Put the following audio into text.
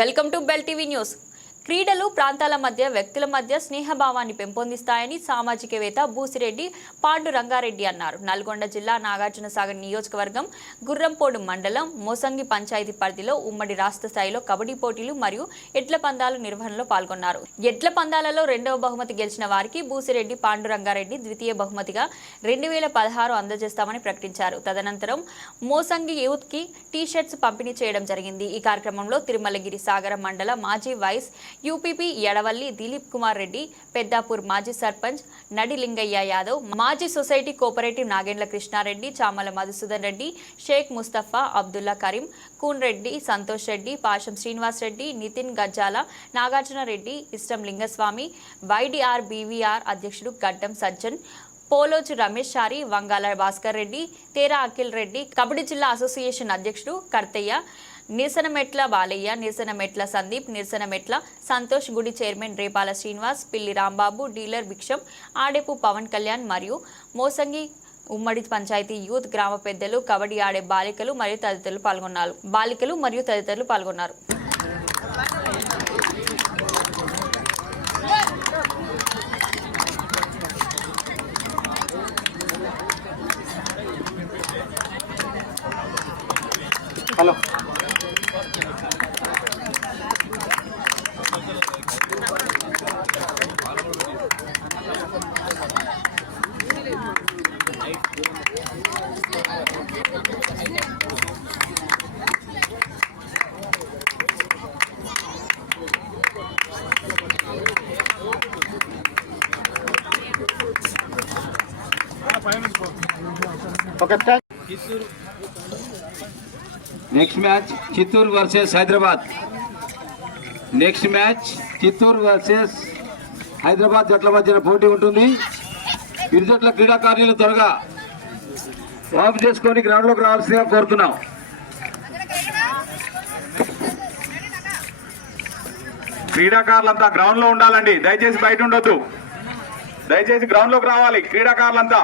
welcome to bell TV news క్రీడలు ప్రాంతాల మధ్య వ్యక్తుల మధ్య స్నేహభావాన్ని పెంపొందిస్తాయని సామాజికవేత్త బూసిరెడ్డి పాండు రంగారెడ్డి అన్నారు. నల్గొండ జిల్లా నాగార్జున సాగర్ నియోజకవర్గం గుర్రంపోడు మండలం మోసంగి పంచాయతీ పరిధిలో ఉమ్మడి రాష్ట్ర స్థాయిలో కబడ్డీ పోటీలు మరియు ఎడ్ల పందాలు నిర్వహణలో పాల్గొన్నారు. ఎడ్ల పందాలలో రెండవ బహుమతి గెలిచిన వారికి బూసిరెడ్డి పాండు రంగారెడ్డి ద్వితీయ బహుమతిగా రెండు వేల పదహారు అందజేస్తామని ప్రకటించారు. తదనంతరం మోసంగి యూత్కి టీ షర్ట్స్ పంపిణీ చేయడం జరిగింది. ఈ కార్యక్రమంలో తిరుమలగిరి సాగర మండల మాజీ వైస్ యూపీపీ ఎడవల్లి దిలీప్ కుమార్ రెడ్డి పెద్దాపూర్ మాజీ సర్పంచ్ నడి లింగయ్య యాదవ్ మాజీ సొసైటీ కోఆపరేటివ్ నాగేంద్ర కృష్ణారెడ్డి చామల మధుసూదన్ రెడ్డి షేక్ ముస్తఫా అబ్దుల్లా కరీం కూన్ రెడ్డి సంతోష్ రెడ్డి పాషం శ్రీనివాస్ రెడ్డి నితిన్ గజ్జాల నాగార్జున రెడ్డి ఇష్టం లింగస్వామి వైడిఆర్ బీవీఆర్ అధ్యక్షుడు గడ్డం సజ్జన్ పోలోజు రమేష్ చారి వంగాల భాస్కర్ రెడ్డి తేరా అఖిల్ రెడ్డి కబడ్డీ జిల్లా అసోసియేషన్ అధ్యక్షుడు కర్తయ్య నిరసనమెట్ల బాలయ్య నిరసనమెట్ల సందీప్ నిరసనమెట్ల సంతోష్ గుడి చైర్మన్ రేపాల శ్రీనివాస్ పిల్లి రాంబాబు డీలర్ భిక్షం ఆడేపు పవన్ కళ్యాణ్ మరియు మోసంగి ఉమ్మడి పంచాయతీ యూత్ గ్రామ పెద్దలు కబడ్డీ ఆడే బాలికలు మరియు తదితరులు పాల్గొన్నారు. బాలికలు మరియు తదితరులు పాల్గొన్నారు. Hello. Okay thank next match Chittoor versus Hyderabad next match Chittoor versus Hyderabad జట్ల మధ్యన పోటీ ఉంటుంది. ఇరు జట్ల క్రీడాకారులు త్వరగా ఆఫ్ చేసుకొని గ్రౌండ్లోకి రావాల్సిందిగా కోరుతున్నాం. క్రీడాకారులంతా గ్రౌండ్లో ఉండాలండి. దయచేసి బయట ఉండొద్దు. దయచేసి గ్రౌండ్లోకి రావాలి. క్రీడాకారులంతా.